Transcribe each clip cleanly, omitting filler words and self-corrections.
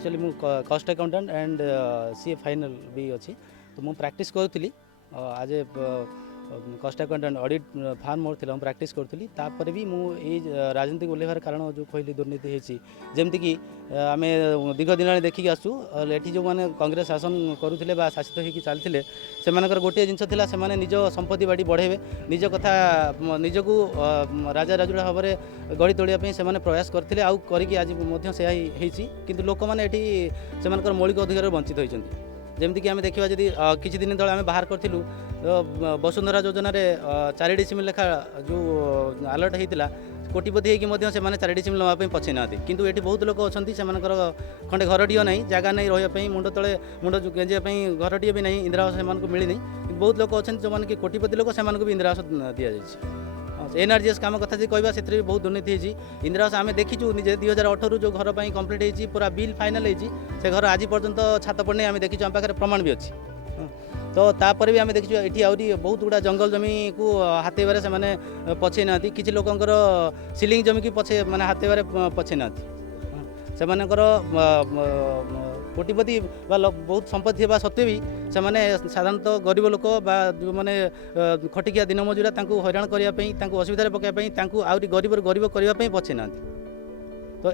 Actually मु cost accountant and C final भी अच्छी तो मुझे प्रैक्टिस करूली आज ए कॉस्ट अकाउंटेंट ऑडिट फार्म मोर थी प्रैक्टिस करूली तापर भी मुझे राजनीति ओल्लैबार कारण जो कहली दुर्नीति होती जमीक आम दीर्घ दिन देखिकी आसू एटी जो मैंने कांग्रेस शासन करुले शासित होकर चलते से गोटे जिनस से निज संपत्ति बाड़ी बढ़ेबे निज कथा निजक राजा राजुड़ा भाव में गढ़ी तोड़ापी से प्रयास करते आज लोक मैंने ये मौलिक अधिकार वंचित होती जमीक आम देखा जदि किसी दिन तले आम बाहर करूँ वसुंधरा योजना 4 डिसिमिल लेखा जो अलर्ट होता कोटिपति होगी से 4 डिसिमिल नापी पछे ना कितु ये बहुत लोग अच्छा से खंडे घरटीए ना जगह नहीं रही मुंड तले मुंड गेंजापी घरटीए भी नहीं इंदिरा आवास से मिलनी बहुत लोग अच्छा जो मैंने कोटिपति लोग से भी इंदिरा आवास दि जाए एनआरजीएस काम कथा जी कहवा से भी बहुत दुर्नीति होती इंदिरा आवास आम देखीचु निजे 2018 जो घर पर कम्प्लीट होती पूरा बिल फाइनाल होती से घर आज पर्यंत छात पड़े आम देखीचु आम पाखे प्रमाण भी अच्छी तो तापर भी आम देखीचु ये आहरी बहुत गुड़ा जंगल जमी को हाथेबार से पछे ना कि लोकंर सिलिंग जमी की पछे मैंने हाथेबार पछे ना से कोटिपति बहुत संपत्ति होगा सत्वे भी से साधारणतः गरीब लोक जो मैंने खटिकिया दिन मजुरा हैरान करने असुविधा पकाइवाई आहरी गरीब गरीब करने पछे ना तो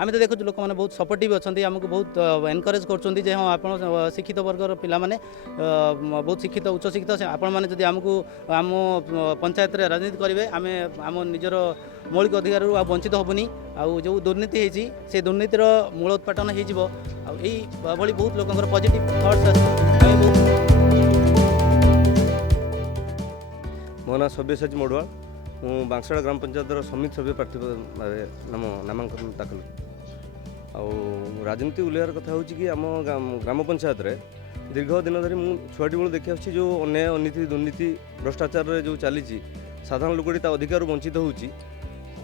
आम तो देखो लोक मैंने बहुत सपोर्टिव अच्छा आमको बहुत एनकरेज कर हाँ आप शिक्षित वर्गर पिला माने बहुत शिक्षित उच्च शिक्षित आपण मैंने आमको आम पंचायत राजनीति करेंगे आम आम निजर मौलिक अधिकार वंचित हेबुनी आउ जो दुर्नीति होती से दुर्नीतिर मूल उत्पाटन हो बहुत लोक पॉजिटिव थॉट्स मो ना सब्यसाची मोड़वाल मु बांसड़ा ग्राम पंचायत समिति सभ्य प्रार्थी नामांकन दाखल राजनीति उल्लेखार कथा हूँ कि आम ग्राम पंचायत रे दीर्घ दिन धरी मुझे छुआटी बेलू देखी आसी जो अन्याय अनीति दुर्नीति भ्रष्टाचार जो चली साधारण लोकटी अधिकार वंचित होची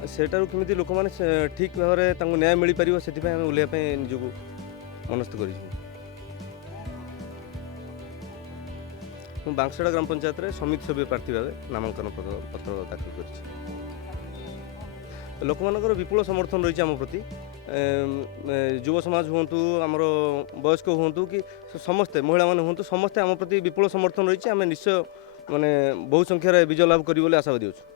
सेटारू केमी लोक मैंने ठीक भाव में न्याय मिल पार से ओल्लैया निजक मनस्थ कर बांसड़ा ग्राम पंचायत रे समिति सभ्य प्रार्थी भाव नामांकन पत्र दाखिल कर लोक मानकर विपुल समर्थन रही आम प्रति युव समाज हूँ आमर वयस्क हूँ कि समस्ते महिला मान हूँ समस्ते आम प्रति विपुल समर्थन रही आम निश्चय माने बहु संख्यार विजय लाभ करी आशावादी अच्छे।